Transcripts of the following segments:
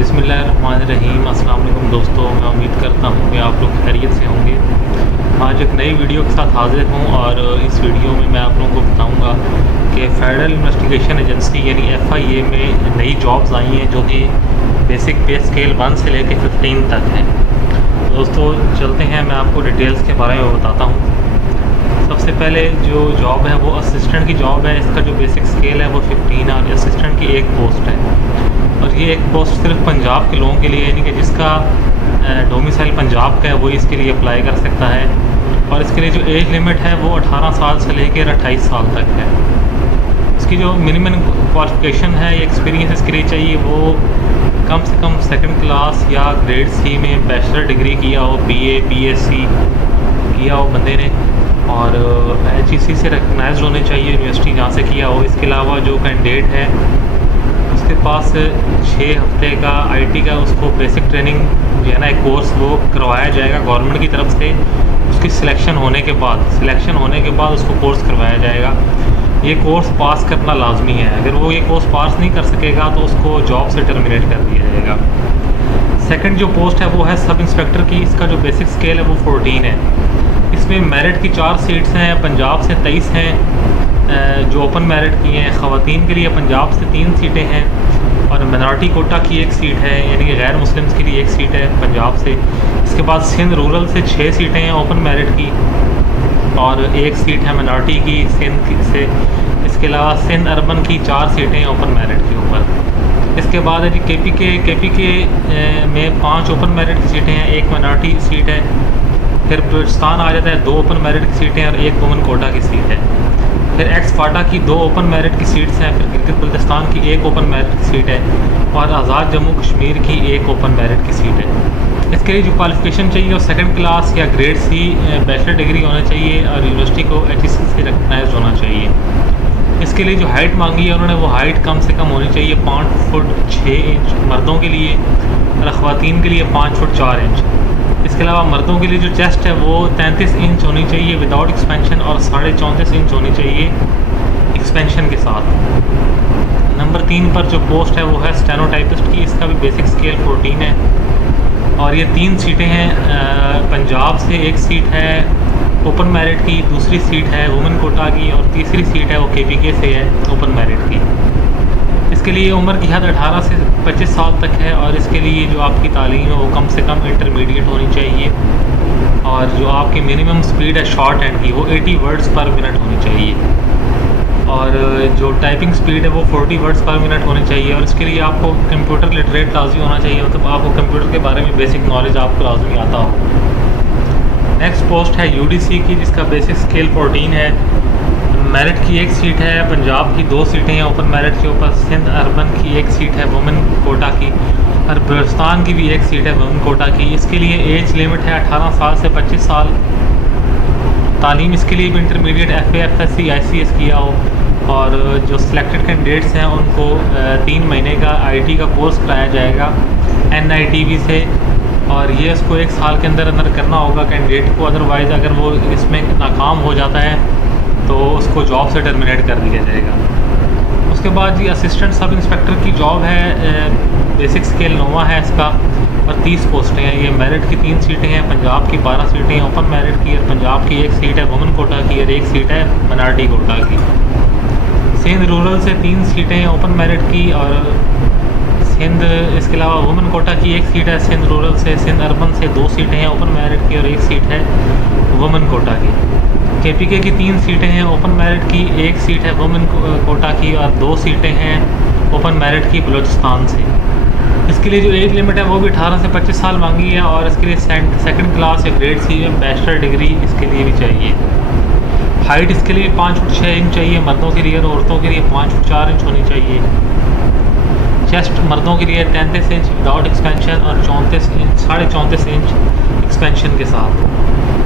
बिस्मिल्लाहिर्रहमानिर्रहीम। अस्सलाम वालेकुम दोस्तों, मैं उम्मीद करता हूँ कि आप लोग खैरियत से होंगे। आज एक नई वीडियो के साथ हाज़िर हूँ और इस वीडियो में मैं आप लोगों को बताऊँगा कि फेडरल इन्वेस्टिगेशन एजेंसी यानी FIA में नई जॉब्स आई हैं जो कि बेसिक पे स्केल 1 से लेकर 15 तक हैं। दोस्तों चलते हैं, मैं आपको डिटेल्स के बारे में बताता हूँ। सबसे पहले जो जॉब है वो असिस्टेंट की जॉब है। इसका जो बेसिक स्केल है वो 15 और असिस्टेंट की एक पोस्ट है और ये एक पोस्ट सिर्फ पंजाब के लोगों के लिए, यानी कि जिसका डोमिसाइल पंजाब का है वो इसके लिए अप्लाई कर सकता है। और इसके लिए जो एज लिमिट है वो 18 साल से लेकर 28 साल तक है। इसकी जो मिनिमम क्वालिफिकेशन है या एक्सपीरियंस इसके लिए चाहिए वो कम से कम सेकंड क्लास या ग्रेड C में बैचलर डिग्री किया हो, BA BSc किया हो बंदे ने, और HEC से रिकगनाइज्ड होने चाहिए यूनिवर्सिटी जहाँ से किया हो। इसके अलावा जो कैंडिडेट है उसके पास 6 हफ्ते का IT का उसको बेसिक ट्रेनिंग जो है ना, एक कोर्स वो करवाया जाएगा गवर्नमेंट की तरफ से। उसकी सिलेक्शन होने के बाद उसको कोर्स करवाया जाएगा। ये कोर्स पास करना लाजमी है। अगर वो ये कोर्स पास नहीं कर सकेगा तो उसको जॉब से टर्मिनेट कर दिया जाएगा। सेकंड जो पोस्ट है वो है सब इंस्पेक्टर की। इसका जो बेसिक स्केल है वो 14 है। इसमें मेरिट की 4 सीट्स हैं, पंजाब से 23 हैं जो ओपन मेरिट की हैं। ख़वातीन के लिए पंजाब से 3 सीटें हैं और मिनॉरिटी कोटा की 1 सीट है, यानी कि गैर मुस्लिम्स के लिए 1 सीट है पंजाब से। इसके बाद सिंध रूरल से 6 सीटें हैं ओपन मेरिट की और 1 सीट है मिनॉरिटी की सिंध से। इसके अलावा सिंध अर्बन की 4 सीटें हैं ओपन मेरिट के ऊपर। इसके बाद है जी KPK में 5 ओपन मेरिट की सीटें हैं, 1 मिनॉरिटी सीट है। फिर बलूचिस्तान आ जाता है, 2 ओपन मेरिट की सीटें और 1 वुमेन कोटा की सीट है। फिर एक्स फाटा की 2 ओपन मेरिट की सीट्स हैं। फिर गिलगित बल्तिस्तान की 1 ओपन मेरिट की सीट है और आज़ाद जम्मू कश्मीर की 1 ओपन मेरिट की सीट है। इसके लिए जो क्वालिफिकेशन चाहिए वो सेकंड क्लास या ग्रेड C बैचलर डिग्री होना चाहिए और यूनिवर्सिटी को HEC से रिकगनाइज्ड होना चाहिए। इसके लिए जो हाइट मांगी है उन्होंने वो हाइट कम से कम होनी चाहिए 5 फुट 6 इंच मर्दों के लिए और ख़वातीन के लिए 5 फुट 4 इंच। इसके अलावा मर्दों के लिए जो चेस्ट है वो 33 इंच होनी चाहिए विदाउट एक्सपेंशन और 34.5 इंच होनी चाहिए एक्सपेंशन के साथ। नंबर 3 पर जो पोस्ट है वो है स्टेनोटाइपिस्ट की। इसका भी बेसिक स्केल 14 है और ये 3 सीटें हैं। पंजाब से 1 सीट है ओपन मेरिट की, दूसरी सीट है वुमेन कोटा की और तीसरी सीट है वो KPK से है ओपन मेरिट की। इसके लिए उम्र की हद 18 से 25 साल तक है और इसके लिए जो आपकी तालीम है वो कम से कम इंटरमीडिएट होनी चाहिए और जो आपकी मिनिमम स्पीड है शॉर्ट हैंड की वो 80 वर्ड्स पर मिनट होनी चाहिए और जो टाइपिंग स्पीड है वो 40 वर्ड्स पर मिनट होनी चाहिए। और इसके लिए आपको कंप्यूटर लिटरेट लाजमी होना चाहिए, मतलब आपको कंप्यूटर के बारे में बेसिक नॉलेज आपको लाजमी आता हो। नेक्स्ट पोस्ट है UDC की, जिसका बेसिक स्केल 14 है। मेरिट की 1 सीट है, पंजाब की 2 सीटें हैं ओपन मेरिट के ऊपर, सिंध अर्बन की 1 सीट है वुमेन कोटा की और बलूचिस्तान की भी 1 सीट है वुमेन कोटा की। इसके लिए एज लिमिट है 18 साल से 25 साल। तालीम इसके लिए भी इंटरमीडिएट FA FSc ICS किया हो और जो सिलेक्टेड कैंडिडेट्स हैं उनको 3 महीने का IT का कोर्स कराया जाएगा NITV से और ये उसको 1 साल के अंदर करना होगा कैंडिडेट को। अदरवाइज़ अगर वो इसमें नाकाम हो जाता है तो उसको जॉब से टर्मिनेट कर दिया जाएगा। उसके बाद जी असिस्टेंट सब इंस्पेक्टर की जॉब है। बेसिक स्केल 9 है इसका और 30 पोस्टें हैं। ये मेरिट की 3 सीटें हैं, पंजाब की 12 सीटें हैं ओपन मेरिट की और पंजाब की 1 सीट है वुमेन कोटा की और 1 सीट है मिनॉरिटी कोटा की। सिंध रूरल से 3 सीटें हैं ओपन मेरिट की और सिंध, इसके अलावा वुमेन कोटा की 1 सीट है सिंध रूरल से। सिंध अर्बन से 2 सीटें हैं ओपन मेरिट की और 1 सीट है वुमेन कोटा की। KPK की 3 सीटें हैं ओपन मेरिट की, 1 सीट है वुमेन कोटा की और 2 सीटें हैं ओपन मेरिट की बलूचिस्तान से। इसके लिए जो एज लिमिट है वो भी 18 से 25 साल मांगी है और इसके लिए सेकंड क्लास या ग्रेड C में बैचलर डिग्री इसके लिए भी चाहिए। हाइट इसके लिए 5 फुट 6 इंच चाहिए मर्दों के लिए और औरतों के लिए 5 फुट 4 इंच होनी चाहिए। चेस्ट मर्दों के लिए 33 इंच विदाउट एक्सपेंशन और 34.5 इंच एक्सपेंशन के साथ।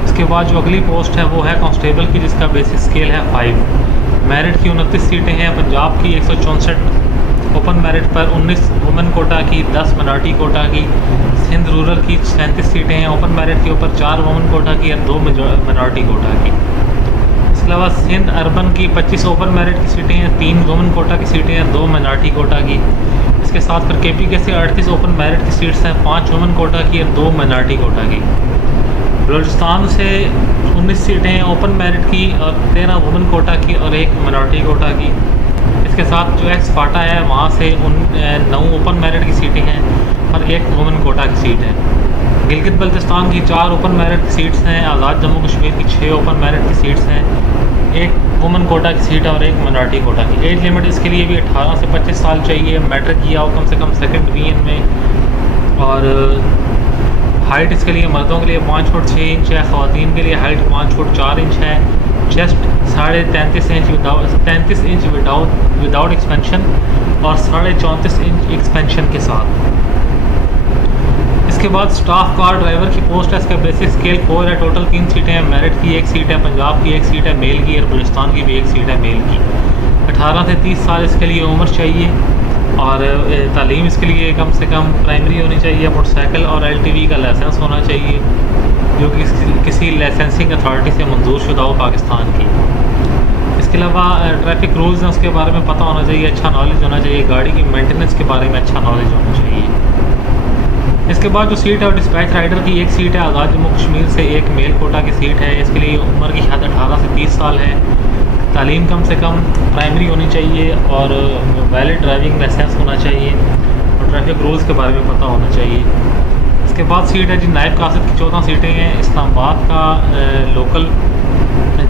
इसके बाद जो अगली पोस्ट है वो है कांस्टेबल की, जिसका बेसिक स्केल है 5। मेरिट की 29 सीटें हैं, पंजाब की 164 ओपन मेरिट पर, 19 वुमेन कोटा की, 10 मिनॉरिटी कोटा की। सिंध रूरल की 37 सीटें हैं ओपन मेरिट के ऊपर, 4 वुमेन कोटा की और 2 मिनॉरिटी कोटा की। इसके अलावा सिंध अर्बन की 25 ओपन मेरिट की सीटें हैं, 3 वुमेन कोटा की सीटें हैं, 2 मिनॉरिटी कोटा की। इसके साथ फिर KPK से 38 ओपन मेरिट की सीट्स हैं, 5 वुमेन कोटा की और 2 माइनॉरिटी कोटा की। बलूचिस्तान से 19 सीटें हैं ओपन मेरिट की और 13 वुमेन कोटा की और 1 माइनॉरिटी कोटा की। इसके साथ जो एक्स फाटा है वहाँ से 9 ओपन मेरिट की सीटें हैं और 1 वुमेन कोटा की सीट है। गिलगित बल्तिस्तान की 4 ओपन मेरिट की सीट्स हैं, आज़ाद जम्मू कश्मीर की 6 ओपन मेरिट की सीट्स हैं, 1 वुमेन कोटा की सीट है और 1 माइनॉरिटी कोटा की। एज लिमिट इसके लिए भी 18 से 25 साल चाहिए, मैट्रिक किया हो कम से कम सेकंड डिवीजन में। और हाइट इसके लिए मर्दों के लिए 5 फुट 6 इंच है, ख़वातीन के लिए हाइट 5 फुट 4 इंच है। चेस्ट 33.5 इंच विदाउट एक्सपेंशन और 34.5 इंच एक्सपेंशन के साथ। इसके बाद स्टाफ कार ड्राइवर की पोस्ट है, इसका बेसिक स्केल 4 है, टोटल 3 सीटें हैं, मेरिट की 1 सीट है, पंजाब की 1 सीट है मेल की और बलूचिस्तान की भी 1 सीट है मेल की। 18 से 30 साल इसके लिए उम्र चाहिए और तालीम इसके लिए कम से कम प्राइमरी होनी चाहिए, मोटरसाइकिल और LTV का लाइसेंस होना चाहिए जो कि किसी लाइसेंसिंग अथॉरिटी से मंजूर शुदा हो पाकिस्तान की। इसके अलावा ट्रैफिक रूल्स हैं उसके बारे में पता होना चाहिए, अच्छा नॉलेज होना चाहिए, गाड़ी की मेंटेनेंस के बारे में अच्छा नॉलेज होना चाहिए। इसके बाद जो सीट है वो डिस्पैच राइडर की 1 सीट है, आज़ाद जम्मू कश्मीर से 1 मेल कोटा की सीट है। इसके लिए उम्र की हद 18 से 30 साल है, तालीम कम से कम प्राइमरी होनी चाहिए और वैलिड ड्राइविंग लाइसेंस होना चाहिए और ट्रैफिक रूल्स के बारे में पता होना चाहिए। इसके बाद सीट है जी नायब कासिद की 14 सीटें हैं, इस्लामाबाद का लोकल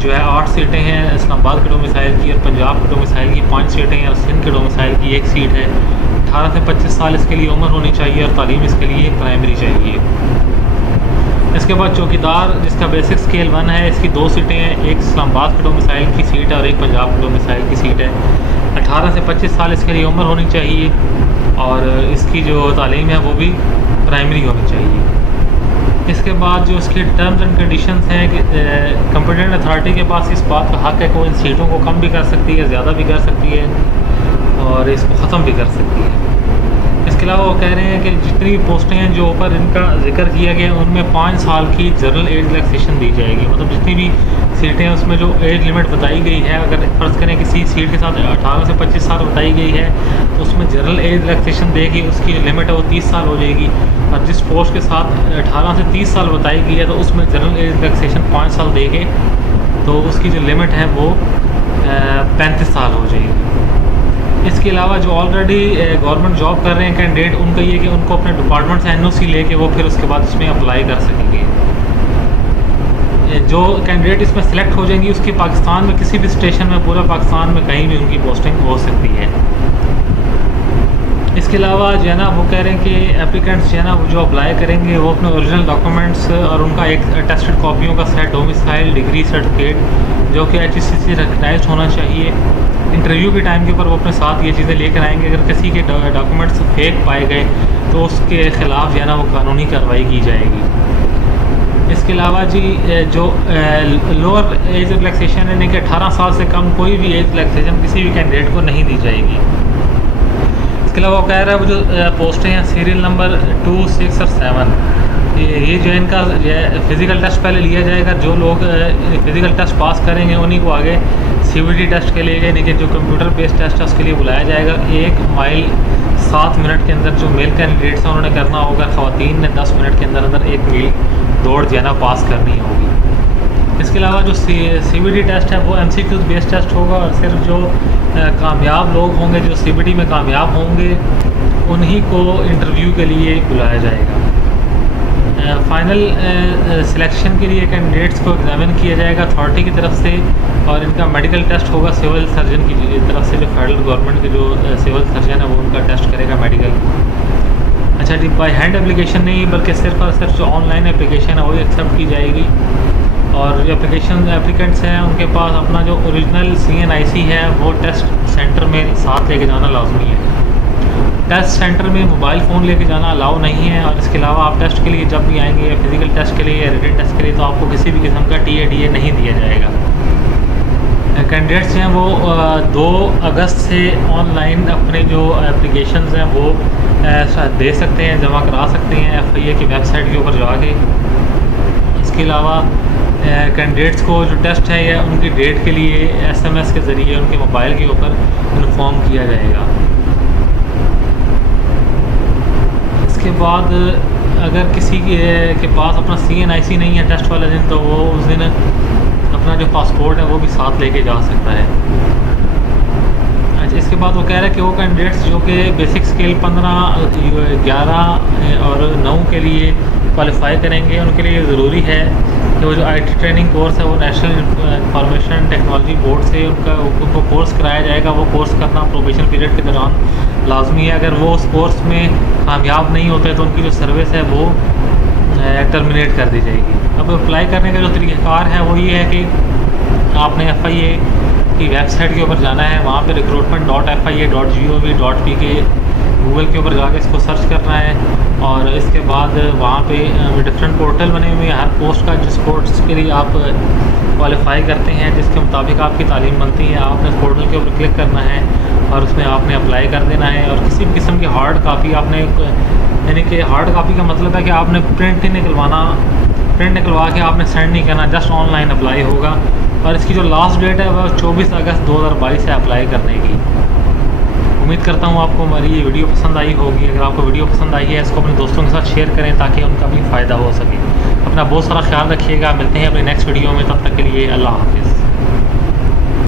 जो है 8 सीटें हैं, इस्लामाबाद के डोमिसाइल की और पंजाब के डोमिसाइल की 5 सीटें हैं और सिंध के डोमिसाइल की 1 सीट है। 18 से 25 साल इसके लिए उम्र होनी चाहिए और तालीम इसके लिए प्राइमरी चाहिए। इसके बाद चौकीदार जिसका बेसिक स्केल 1 है, इसकी 2 सीटें हैं, एक इस्लामाबाद के डोमिसाइल की सीट है और एक पंजाब के डोमिसाइल की सीट है। 18 से 25 साल इसके लिए उम्र होनी चाहिए और इसकी जो तालीम है वो भी प्राइमरी होनी चाहिए। इसके बाद जो इसकी टर्म्स एंड कंडीशंस हैं कि कॉम्पिटेंट अथॉरिटी के पास इस बात का हक़ है कि वो इन सीटों को कम भी कर सकती है, ज़्यादा भी कर सकती है और इसको ख़त्म भी कर सकती है। इसके अलावा वो कह रहे हैं कि जितनी भी पोस्टें हैं जो ऊपर इनका जिक्र किया गया है उनमें 5 साल की जनरल एज रिलैक्सेशन दी जाएगी। मतलब जितनी भी सीटें हैं उसमें जो एज लिमिट बताई गई है, अगर फ़र्ज़ करें किसी सीट के साथ 18 से 25 साल बताई गई है तो उसमें जनरल एज रिलैक्सेशन देगी, उसकी जो लिमिट है वो 30 साल हो जाएगी। और जिस पोस्ट के साथ 18 से 30 साल बताई गई है तो उसमें जनरल एज रिलैक्सेशन 5 साल देंगे तो उसकी जो लिमिट है वो 35 साल हो जाएगी। इसके अलावा जो ऑलरेडी गवर्नमेंट जॉब कर रहे हैं कैंडिडेट, उनका ये कि उनको अपने डिपार्टमेंट से NOC लेके वो फिर उसके बाद इसमें अप्लाई कर सकेंगे। जो कैंडिडेट इसमें सेलेक्ट हो जाएंगी उसकी पाकिस्तान में किसी भी स्टेशन में, पूरा पाकिस्तान में कहीं भी उनकी पोस्टिंग हो सकती है। इसके अलावा जो है ना वो कह रहे हैं कि एप्लीकेंट्स जो है ना वो जो अप्लाई करेंगे वो अपने ओरिजिनल डॉक्यूमेंट्स और उनका एक टेस्टेड कॉपियों का सेट, डोमिसाइल, डिग्री सर्टिफिकेट जो कि HEC से रिकगनाइज्ड होना चाहिए। इंटरव्यू के टाइम के ऊपर वो अपने साथ ये चीज़ें लेकर आएंगे। अगर किसी के डॉक्यूमेंट्स फेक पाए गए तो उसके ख़िलाफ़ जो है ना वो कानूनी कार्रवाई की जाएगी। इसके अलावा जी जो लोअर एज रिलैक्सेशन यानी कि 18 साल से कम कोई भी एज रिलैक्सेशन किसी भी कैंडिडेट को नहीं दी जाएगी। इसके अलावा वो कह रहा है वो जो पोस्टें हैं सीरियल नंबर 2, 6 और 7, ये जो इनका फ़िज़िकल टेस्ट पहले लिया जाएगा। जो लोग फ़िज़िकल टेस्ट पास करेंगे उन्हीं को आगे CVT टेस्ट के लिए, यानी कि जो कंप्यूटर बेस्ड टेस्ट है उसके लिए बुलाया जाएगा। 1 माइल 7 मिनट के अंदर जो मेल कैंडिडेट्स हैं उन्होंने करना होगा, ख़वातीन ने 10 मिनट के अंदर 1 मील दौड़ जो है ना पास करनी होगी। इसके अलावा जो CVT टेस्ट है वो MCQ बेस्ड टेस्ट होगा और सिर्फ जो कामयाब लोग होंगे, जो CVT में कामयाब होंगे, उन्हीं को इंटरव्यू के लिए बुलाया जाएगा। फाइनल सिलेक्शन के लिए कैंडिडेट्स को एग्जामिन किया जाएगा अथॉरिटी की तरफ से और इनका मेडिकल टेस्ट होगा सिविल सर्जन की तरफ से। जो फेडरल गवर्नमेंट के जो सिविल सर्जन है वो उनका टेस्ट करेगा मेडिकल। अच्छा जी, बाय हैंड एप्लीकेशन नहीं बल्कि सिर्फ और सिर्फ जो ऑनलाइन एप्लीकेशन है वही एक्सेप्ट की जाएगी। और जो एप्लीकेंट्स हैं उनके पास अपना जो ओरिजिनल CNIC है वो टेस्ट सेंटर में साथ लेके जाना लाजमी है। टेस्ट सेंटर में मोबाइल फ़ोन लेके जाना अलाउ नहीं है। और इसके अलावा आप टेस्ट के लिए जब भी आएंगे या फिज़िकल टेस्ट के लिए या रिटन टेस्ट के लिए तो आपको किसी भी किस्म का TA नहीं दिया जाएगा। कैंडिडेट्स हैं वो 2 अगस्त से ऑनलाइन अपने जो एप्लीकेशंस हैं वो दे सकते हैं, जमा करा सकते हैं FIA की वेबसाइट के ऊपर जाके। इसके अलावा कैंडिडेट्स को जो टेस्ट है या उनकी डेट के लिए SMS के ज़रिए उनके मोबाइल के ऊपर इन्फॉर्म किया जाएगा। इसके बाद अगर किसी के पास अपना CNIC नहीं है टेस्ट वाले दिन, तो वो उस दिन अपना जो पासपोर्ट है वो भी साथ लेके जा सकता है। अच्छा, इसके बाद वो कह रहा है कि वो कैंडिडेट्स जो कि बेसिक स्केल 15, 11 और 9 के लिए क्वालिफाई करेंगे, उनके लिए ज़रूरी है कि वो जो IT ट्रेनिंग कोर्स है वो नेशनल इंफॉर्मेशन टेक्नोलॉजी बोर्ड से उनको कोर्स कराया जाएगा। वो कोर्स करना प्रोबेशन पीरियड के दौरान लाजमी है। अगर वो उस कोर्स में कामयाब नहीं होते तो उनकी जो सर्विस है वो टर्मिनेट कर दी जाएगी। अब अप्लाई करने का जो तरीक़ाकार है वो ये है कि आपने FIA की वेबसाइट के ऊपर जाना है, वहाँ पे recruitment.fia.gov.pk गूगल के ऊपर जाके इसको सर्च करना है। और इसके बाद वहाँ पे डिफरेंट पोर्टल बने हुए हैं हर पोस्ट का, जिस पोस्ट के लिए आप क्वालिफाई करते हैं, जिसके मुताबिक आपकी तालीम बनती है, आपने पोर्टल के ऊपर क्लिक करना है और उसमें आपने अप्लाई कर देना है। और किसी भी किस्म की हार्ड कापी आपने, यानी कि हार्ड कापी का मतलब है कि आपने प्रिंट निकलवा के आपने सेंड नहीं करना, जस्ट ऑनलाइन अप्लाई होगा। और इसकी जो लास्ट डेट है वह 24 अगस्त 2022 है अप्लाई करने की। उम्मीद करता हूँ आपको हमारी ये वीडियो पसंद आई होगी। अगर आपको वीडियो पसंद आई है इसको अपने दोस्तों के साथ शेयर करें ताकि उनका भी फ़ायदा हो सके। अपना बहुत सारा ख्याल रखिएगा। मिलते हैं अपने नेक्स्ट वीडियो में, तब तक के लिए अल्लाह हाफ़िज़।